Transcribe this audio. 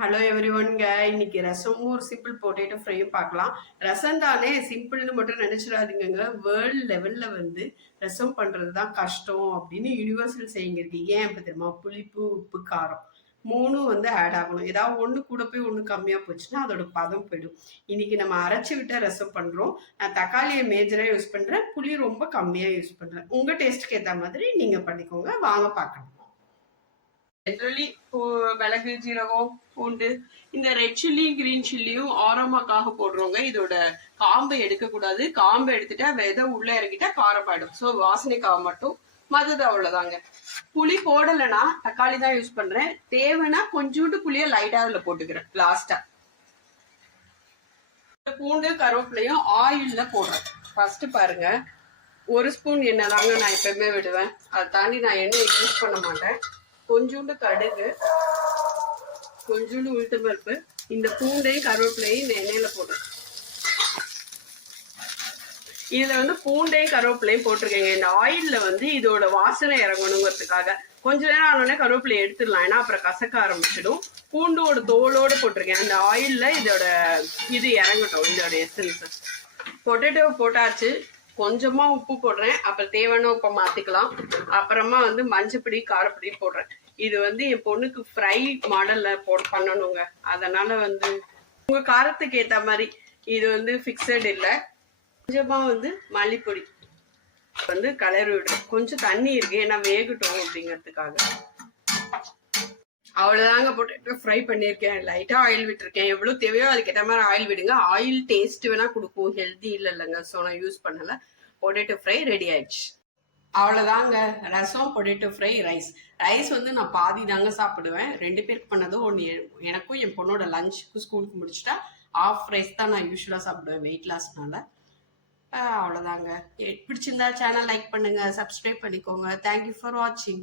Hello எவ்ரிவன்ங்க. இன்னைக்கு ரசமும் ஒரு சிம்பிள் பொட்டேட்டோ ஃப்ரையும் பார்க்கலாம். ரசம் தானே சிம்பிள்னு மட்டும் நினைச்சிடாதீங்க. வேர்ல்ட் லெவல்ல வந்து ரசம் பண்றது தான் கஷ்டம் அப்படின்னு யூனிவர்சல் சேயிங் இருக்கு. ஏன் அப்படி தெரியுமா? புளிப்பு, உப்பு, காரம் மூணும் வந்து ஆட் ஆகணும். ஏதாவது ஒன்று கூட போய் ஒன்று கம்மியாக போச்சுன்னா அதோட பதம் போயிடும். இன்னைக்கு நம்ம அரைச்சி விட்ட ரசம் பண்றோம். நான் தக்காளியை மேஜராக யூஸ் பண்றேன், புளி ரொம்ப கம்மியாக யூஸ் பண்றேன். உங்க டேஸ்ட்டுக்கு ஏற்ற மாதிரி நீங்க பண்ணிக்கோங்க. வாங்க பார்க்கலாம். ஜென்ரலி மிளகு, ஜீரகம், பூண்டு, இந்த ரெட் சில்லி கிரீன் சில்லியும் ஆரோமாக்காக போடுறவங்க இதோட காம்பை எடுக்கக்கூடாது. காம்பை எடுத்துட்டா விதை உள்ள இறங்கிட்டா காரப்பாயிடும். ஸோ வாசனைக்காக மட்டும் மதுது அவ்வளவுதாங்க. புளி போடலைன்னா தக்காளி தான் யூஸ் பண்றேன். தேவைன்னா கொஞ்சோண்டு புளிய லைட்டா அதுல போட்டுக்கிறேன் லாஸ்டா. பூண்டு கருவேப்பிலையும் ஆயில்ல போடுறேன். ஃபர்ஸ்ட் பாருங்க, ஒரு ஸ்பூன் எண்ணெய் தாங்க நான் எப்பவுமே விடுவேன். அதை தாண்டி நான் எண்ணெய் யூஸ் பண்ண மாட்டேன். கொஞ்சோண்டு கடுகு, கொஞ்சோண்டு உளுத்தம்பருப்பு, இந்த பூண்டையும் கருவேப்பிலையும் இந்த எண்ணெயில போடுறேன். இதுல வந்து பூண்டையும் கருவேப்பிலையும் போட்டிருக்கேங்க. இந்த ஆயில்ல வந்து இதோட வாசனை இறங்கணுங்கிறதுக்காக கொஞ்ச நேரம் ஆனோடனே கருவேப்பிலையை எடுத்துடலாம், ஏன்னா அப்புறம் கசக்க ஆரம்பிச்சிடும். பூண்டோட தோலோட போட்டிருக்கேன். அந்த ஆயில்ல இதோட இது இறங்கட்டும், இதோட எசன்ஸ். பொட்டேட்டோ போட்டாச்சு. கொஞ்சமா உப்பு போடுறேன், அப்புறம் தேவையான உப்பை மாத்திக்கலாம். அப்புறமா வந்து மஞ்சப்பொடி, காரப்பொடி போடுறேன். இது வந்து என் பொண்ணுக்கு ஃப்ரை மாடல்ல பண்ணணுங்க. அதனால வந்து உங்க காரத்துக்கு ஏத்த மாதிரி இது வந்து ஃபிக்ஸட் இல்லை. கொஞ்சமா வந்து மல்லிப்பொடி வந்து கலரி விடுறேன். கொஞ்சம் தண்ணி இருக்கு, ஏன்னா வேகட்டும் அப்படிங்கிறதுக்காக. அவ்வளவுதாங்க, பொட்டேட்டோ ஃப்ரை பண்ணியிருக்கேன். லைட்டா ஆயில் விட்டுருக்கேன். எவ்வளவு தேவையோ அதுக்கேற்ற மாதிரி ஆயில் விடுங்க. ஆயில் டேஸ்ட் வேணா கொடுக்கும், ஹெல்தி இல்லைங்க. ஸோ நான் யூஸ் பண்ணல. பொட்டேட்டோ ஃப்ரை ரெடி ஆயிடுச்சு. அவ்வளோதாங்க, ரசம், பொட்டேட்டோ ஃப்ரை, ரைஸ். ரைஸ் வந்து நான் பாதி தாங்க சாப்பிடுவேன். 2 பேருக்கு பண்ணதும் ஒன்று எனக்கும் என் பொண்ணோட லஞ்சுக்கு ஸ்கூலுக்கு முடிச்சுட்டா ஆஃப் ரைஸ் தான் நான் யூஸ்வலாக சாப்பிடுவேன் வெயிட் லாஸ்னால. அவ்வளோதாங்க. பிடிச்சிருந்தா சேனல் லைக் பண்ணுங்க, சப்ஸ்கிரைப் பண்ணிக்கோங்க. தேங்க்யூ ஃபார் வாட்சிங்.